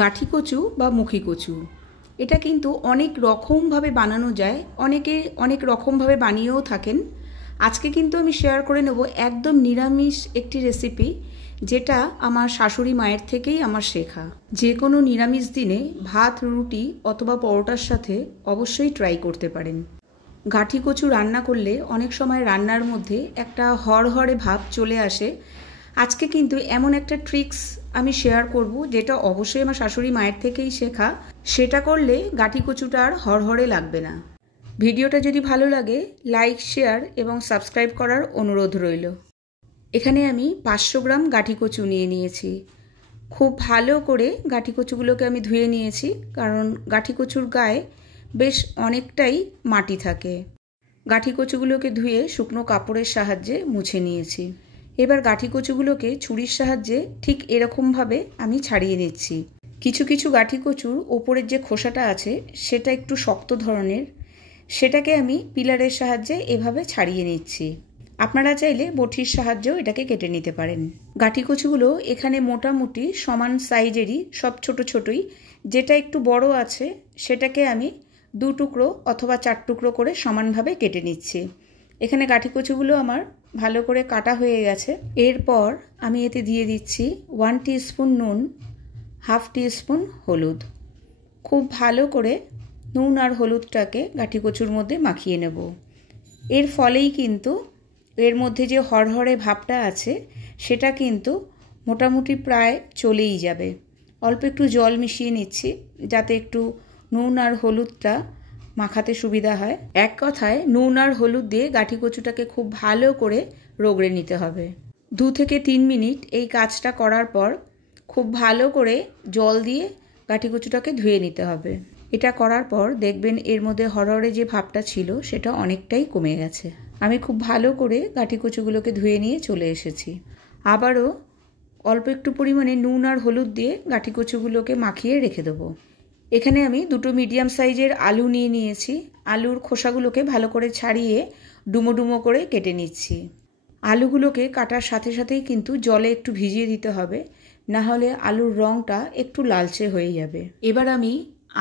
গাঠি কচু বা মুখী কচু এটা কিন্তু অনেক রকমভাবে বানানো যায়, অনেকে অনেক রকমভাবে বানিয়েও থাকেন। আজকে কিন্তু আমি শেয়ার করে নেব একদম নিরামিষ একটি রেসিপি, যেটা আমার শাশুড়ি মায়ের থেকেই আমার শেখা। যে কোনো নিরামিষ দিনে ভাত, রুটি অথবা পরোটার সাথে অবশ্যই ট্রাই করতে পারেন। গাঠি কচু রান্না করলে অনেক সময় রান্নার মধ্যে একটা হড়হড়ে ভাব চলে আসে। আজকে কিন্তু এমন একটা ট্রিক্স আমি শেয়ার করব, যেটা অবশ্যই আমার শাশুড়ি মায়ের থেকেই শেখা। সেটা করলে গাঠি কচুটা আর হড়হড়ে লাগবে না। ভিডিওটা যদি ভালো লাগে লাইক, শেয়ার এবং সাবস্ক্রাইব করার অনুরোধ রইল। এখানে আমি 500 গ্রাম গাঠি কচু নিয়ে নিয়েছি। খুব ভালো করে গাঠি কচুগুলোকে আমি ধুয়ে নিয়েছি, কারণ গাঠি কচুর গায়ে বেশ অনেকটাই মাটি থাকে। গাঠি কচুগুলোকে ধুয়ে শুকনো কাপড়ের সাহায্যে মুছে নিয়েছি। এবার গাঠি কচুগুলোকে ছুরির সাহায্যে ঠিক এরকমভাবে আমি ছাড়িয়ে নিচ্ছি। কিছু কিছু গাঠি কচুর ওপরের যে খোসাটা আছে সেটা একটু শক্ত ধরনের, সেটাকে আমি পিলারের সাহায্যে এভাবে ছাড়িয়ে নিচ্ছি। আপনারা চাইলে বটির সাহায্যেও এটাকে কেটে নিতে পারেন। গাঠি কচুগুলো এখানে মোটামুটি সমান সাইজেরই, সব ছোট ছোটই। যেটা একটু বড় আছে সেটাকে আমি 2 টুকরো অথবা 4 টুকরো করে সমানভাবে কেটে নিচ্ছি। এখানে গাঠি কচুগুলো আমার ভালো করে কাটা হয়ে গেছে। এরপর আমি এতে দিয়ে দিচ্ছি 1 টিস্পুন নুন, 1/2 টিস্পুন হলুদ। খুব ভালো করে নুন আর হলুদটাকে গাঠি কচুর মধ্যে মাখিয়ে নেব। এর ফলেই কিন্তু এর মধ্যে যে হড়হড়ে ভাবটা আছে সেটা কিন্তু মোটামুটি প্রায় চলেই যাবে। অল্প একটু জল মিশিয়ে নিচ্ছি, যাতে একটু নুন আর হলুদটা মাখাতে সুবিধা হয়। এক কথায় নুন আর হলুদ দিয়ে গাঠি কচুটাকে খুব ভালো করে রগড়ে নিতে হবে। 2 থেকে 3 মিনিট এই কাজটা করার পর খুব ভালো করে জল দিয়ে গাঠি কচুটাকে ধুয়ে নিতে হবে। এটা করার পর দেখবেন এর মধ্যে হড়হড়ে যে ভাবটা ছিল সেটা অনেকটাই কমে গেছে। আমি খুব ভালো করে গাঠি কচুগুলোকে ধুয়ে নিয়ে চলে এসেছি। আবারও অল্প একটু পরিমাণে নুন আর হলুদ দিয়ে গাঠি কচুগুলোকে মাখিয়ে রেখে দেবো। এখানে আমি 2টো মিডিয়াম সাইজের আলু নিয়ে নিয়েছি। আলুর খোসাগুলোকে ভালো করে ছাড়িয়ে ডুমো ডুমো করে কেটে নিচ্ছি। আলুগুলোকে কাটার সাথে সাথেই কিন্তু জলে একটু ভিজিয়ে দিতে হবে, না হলে আলুর রঙটা একটু লালচে হয়ে যাবে। এবার আমি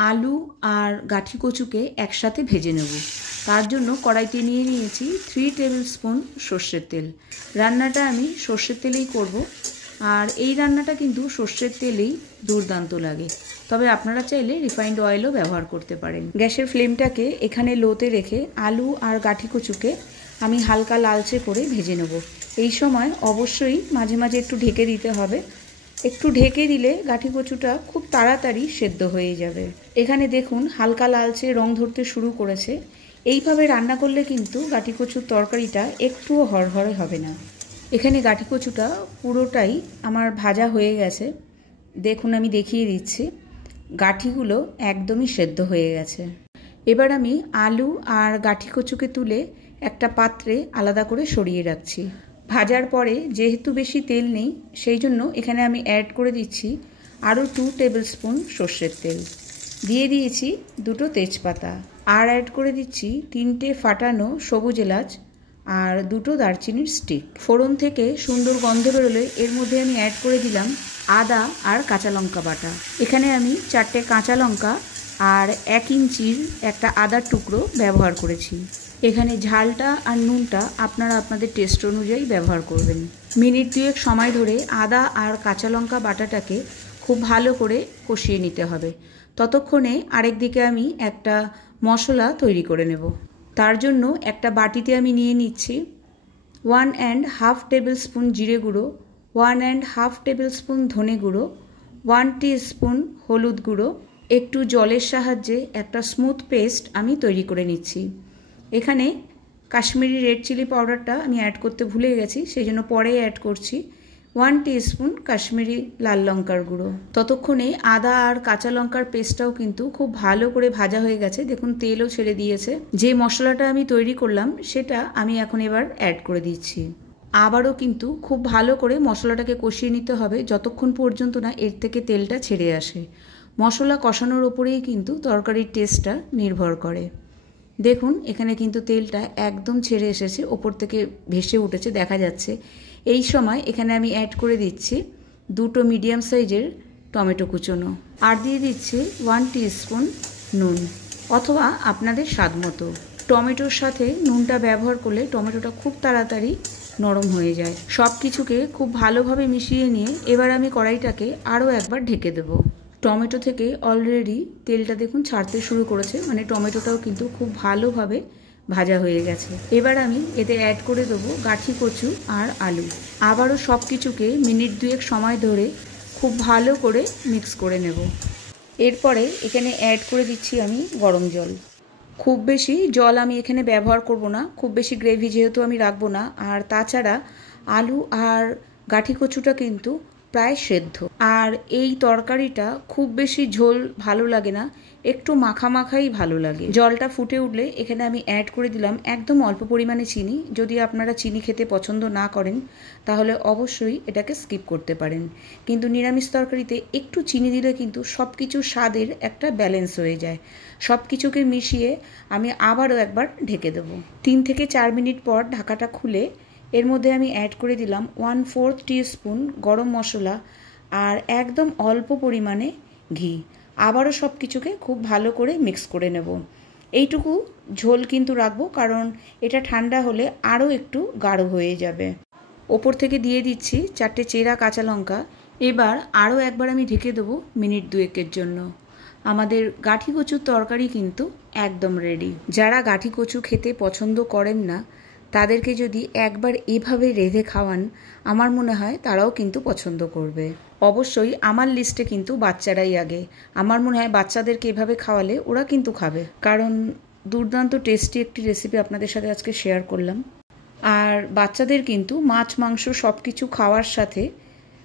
আলু আর গাঠি কচুকে একসাথে ভেজে নেব। তার জন্য কড়াইতে নিয়ে নিয়েছি 3 টেবিল স্পুন সর্ষের তেল। রান্নাটা আমি সর্ষের তেলেই করব, আর এই রান্নাটা কিন্তু সর্ষের তেলেই দুর্দান্ত লাগে। তবে আপনারা চাইলে রিফাইন্ড অয়েলও ব্যবহার করতে পারেন। গ্যাসের ফ্লেমটাকে এখানে লোতে রেখে আলু আর গাঠি কচুকে আমি হালকা লালচে করে ভেজে নেব। এই সময় অবশ্যই মাঝে মাঝে একটু ঢেকে দিতে হবে। একটু ঢেকে দিলে গাঠি কচুটা খুব তাড়াতাড়ি সেদ্ধ হয়ে যাবে। এখানে দেখুন হালকা লালচে রং ধরতে শুরু করেছে। এইভাবে রান্না করলে কিন্তু গাঠি কচুর তরকারিটা একটুও হড়হড়ে হবে না। এখানে গাঠি কচুটা পুরোটাই আমার ভাজা হয়ে গেছে। দেখুন আমি দেখিয়ে দিচ্ছি, গাঠিগুলো একদমই সেদ্ধ হয়ে গেছে। এবার আমি আলু আর গাঠি কচুকে তুলে একটা পাত্রে আলাদা করে সরিয়ে রাখছি। ভাজার পরে যেহেতু বেশি তেল নেই, সেই জন্য এখানে আমি অ্যাড করে দিচ্ছি আরও 2 টেবিল স্পুন সর্ষের তেল। দিয়ে দিয়েছি 2টো তেজপাতা, আর অ্যাড করে দিচ্ছি 3টে ফাটানো সবুজ এলাচ আর 2টো দারচিনির স্টিক। ফোড়ন থেকে সুন্দর গন্ধ বেরোলে এর মধ্যে আমি অ্যাড করে দিলাম আদা আর কাঁচা লঙ্কা বাটা। এখানে আমি 4টে কাঁচা লঙ্কা আর 1 ইঞ্চির একটা আদার টুকরো ব্যবহার করেছি। এখানে ঝালটা আর নুনটা আপনারা আপনাদের টেস্ট অনুযায়ী ব্যবহার করবেন। মিনিট 2 সময় ধরে আদা আর কাঁচা লঙ্কা বাটাটাকে খুব ভালো করে কষিয়ে নিতে হবে। ততক্ষণে আরেক দিকে আমি একটা মশলা তৈরি করে নেব। তার জন্য একটা বাটিতে আমি নিয়ে নিচ্ছি 1.5 টেবিল স্পুন জিরে গুঁড়ো, 1.5 টেবিল স্পুন ধনে গুঁড়ো, 1 টিস্পুন হলুদ গুঁড়ো। একটু জলের সাহায্যে একটা স্মুথ পেস্ট আমি তৈরি করে নিচ্ছি। এখানে কাশ্মীরি রেড চিলি পাউডারটা আমি অ্যাড করতে ভুলে গেছি, সেই জন্য পরে অ্যাড করছি 1 টিস্পুন কাশ্মীরি লাল লঙ্কার গুঁড়ো। ততক্ষণে আদা আর কাঁচা লঙ্কার পেস্টটাও কিন্তু খুব ভালো করে ভাজা হয়ে গেছে। দেখুন তেলও ছেড়ে দিয়েছে। যে মশলাটা আমি তৈরি করলাম সেটা আমি এখন এবার অ্যাড করে দিচ্ছি। আবারও কিন্তু খুব ভালো করে মশলাটাকে কষিয়ে নিতে হবে, যতক্ষণ পর্যন্ত না এর থেকে তেলটা ছেড়ে আসে। মশলা কষানোর ওপরেই কিন্তু তরকারির টেস্টটা নির্ভর করে। দেখুন এখানে কিন্তু তেলটা একদম ছেড়ে এসেছে, ওপর থেকে ভেসে উঠেছে, দেখা যাচ্ছে। এই সময় এখানে আমি অ্যাড করে দিচ্ছি 2টো মিডিয়াম সাইজের টমেটো কুচোনো, আর দিয়ে দিচ্ছি 1 টিস্পুন নুন, অথবা আপনাদের স্বাদ মতো। টমেটোর সাথে নুনটা ব্যবহার করলে টমেটোটা খুব তাড়াতাড়ি নরম হয়ে যায়। সব কিছুকে খুব ভালোভাবে মিশিয়ে নিয়ে এবার আমি কড়াইটাকে আরও একবার ঢেকে দেব। টমেটো থেকে অলরেডি তেলটা দেখুন ছাড়তে শুরু করেছে, মানে টমেটোটাও কিন্তু খুব ভালোভাবে ভাজা হয়ে গেছে। এবার আমি এতে অ্যাড করে দেবো গাঠি কচু আর আলু। আবারও সব কিছুকে মিনিট 2 সময় ধরে খুব ভালো করে মিক্স করে নেব। এরপরে এখানে অ্যাড করে দিচ্ছি আমি গরম জল। খুব বেশি জল আমি এখানে ব্যবহার করব না, খুব বেশি গ্রেভি যেহেতু আমি রাখবো না। আর তাছাড়া আলু আর গাঠি কচুটা কিন্তু প্রায় সেদ্ধ, আর এই তরকারিটা খুব বেশি ঝোল ভালো লাগে না, একটু মাখা মাখাই ভালো লাগে। জলটা ফুটে উঠলে এখানে আমি অ্যাড করে দিলাম একদম অল্প পরিমাণে চিনি। যদি আপনারা চিনি খেতে পছন্দ না করেন তাহলে অবশ্যই এটাকে স্কিপ করতে পারেন, কিন্তু নিরামিষ তরকারিতে একটু চিনি দিলে কিন্তু সব কিছুর স্বাদের একটা ব্যালেন্স হয়ে যায়। সব কিছুকে মিশিয়ে আমি আবারও একবার ঢেকে দেবো। 3 থেকে 4 মিনিট পর ঢাকাটা খুলে এর মধ্যে আমি অ্যাড করে দিলাম 1/4 টিস্পুন গরম মশলা আর একদম অল্প পরিমাণে ঘি। আবারও সব কিছুকে খুব ভালো করে মিক্স করে নেব। এইটুকু ঝোল কিন্তু রাখবো, কারণ এটা ঠান্ডা হলে আরও একটু গাঢ় হয়ে যাবে। ওপর থেকে দিয়ে দিচ্ছি 4টে চেরা কাঁচা লঙ্কা। এবার আরও একবার আমি ঢেকে দেবো মিনিট 2 জন্য। আমাদের গাঠি কচুর তরকারি কিন্তু একদম রেডি। যারা গাঠি কচু খেতে পছন্দ করেন না তাদেরকে যদি একবার এভাবে রেঁধে খাওয়ান, আমার মনে হয় তারাও কিন্তু পছন্দ করবে। অবশ্যই আমার লিস্টে কিন্তু বাচ্চারাই আগে। আমার মনে হয় বাচ্চাদেরকে এভাবে খাওয়ালে ওরা কিন্তু খাবে, কারণ দুর্দান্ত টেস্টি একটি রেসিপি আপনাদের সাথে আজকে শেয়ার করলাম। আর বাচ্চাদের কিন্তু মাছ মাংস সব কিছু খাওয়ার সাথে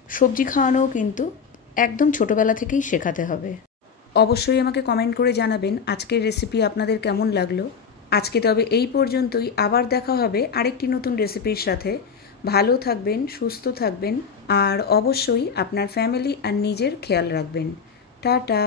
সবজি খাওয়ানোও কিন্তু একদম ছোটোবেলা থেকেই শেখাতে হবে। অবশ্যই আমাকে কমেন্ট করে জানাবেন আজকের রেসিপি আপনাদের কেমন লাগলো। আজকে তবে এই পর্যন্তই, আবার দেখা হবে আরেকটি নতুন রেসিপির সাথে। ভালো থাকবেন, সুস্থ থাকবেন, আর অবশ্যই আপনার ফ্যামিলি আর নিজের খেয়াল রাখবেন। টাটা।